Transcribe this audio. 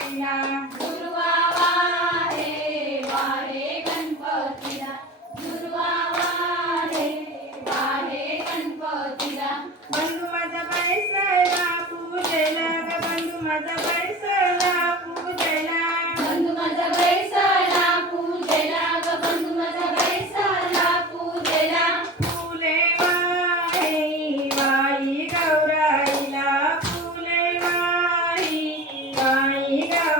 गणपतीला दुर्वा वारे वारे गणपतीला. दुर्वा वारे वारे गणपतीला. बंधू माझा बाई साहेबा पूजेला बंधू माझा बाई Yeah.